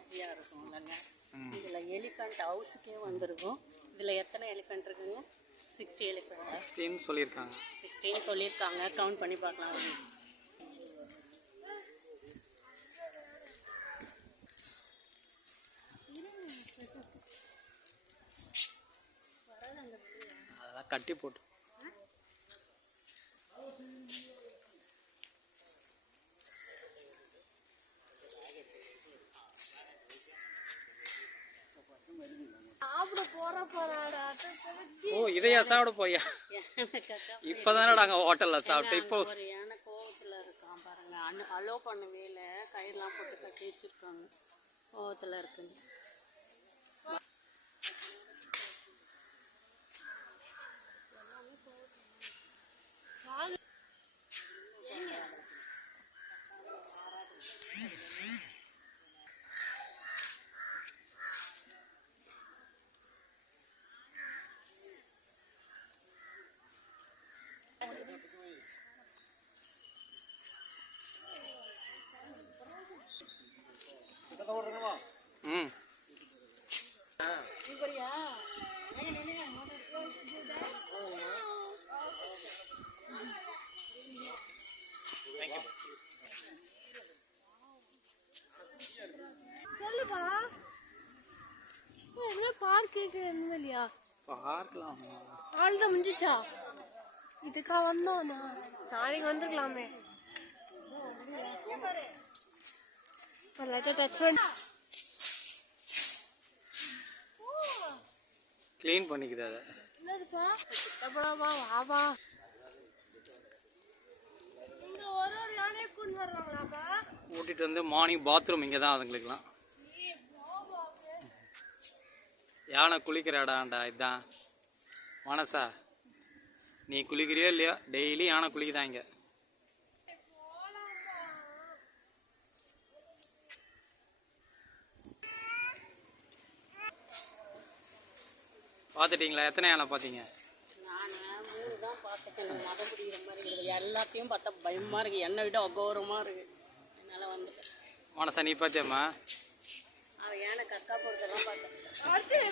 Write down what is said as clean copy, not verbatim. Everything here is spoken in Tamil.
எனர்ஜியாக இருக்கும் இல்லைங்க. இதில் எலிஃபெண்ட் ஹவுஸுக்கே வந்திருக்கும். இதில் எத்தனை எலிஃபெண்ட் இருக்குங்க? 60 எலிஃபெண்ட். 16 சொல்லியிருக்காங்க. 16 சொல்லியிருக்காங்க. கவுண்ட் பண்ணி பார்க்கலாம். அதெல்லாம் கட்டி போட்டு ஓ இதையா சாப்பிட போயா? இப்பதானே நாங்க ஹோட்டல்ல சாப்பிட்டோம். இப்போ ஒரு யானை கோவத்தில் இருக்கான் பாருங்க. அலோ பண்ணவே இல்லை. கயிறுலாம் போட்டு கட்டி வச்சிருக்காங்க. கோவத்தில் இருக்குங்க. சொல்லுப்பா. என்ன பார்க்கு இல்லையா? பார்க்கலாம். ஆள்தான் முடிஞ்சிச்சா? இதுக்கா வந்தோம். நாளைக்கு வந்துக்கலாமே. க்ளீன் பண்ணிக்குது அதை. கூட்டிகிட்டு வந்து மார்னிங் பாத்ரூம் இங்கே தான் அதுங்களுக்குலாம். யானை குளிக்கிற இடாண்டா இதுதான். மனசா நீ குளிக்கிறியோ இல்லையோ டெய்லி யானை குளிக்குதான் இங்கே. பார்த்துட்டிங்களா? எத்தனை யானை பார்த்தீங்க? நான் 3 தான் பார்த்துட்டேன். எனக்கு மதம் பிடிக்கிற மாதிரி இருக்குது. எல்லாத்தையும் பார்த்தா பயமாக இருக்குது. என்னை விட அகோரமாக இருக்குது. என்னால் வந்துட்டேன். மனசா நீ பார்த்தியாம்மா? அவன் யானை கக்கா போகிறதெல்லாம் பார்த்தேன்.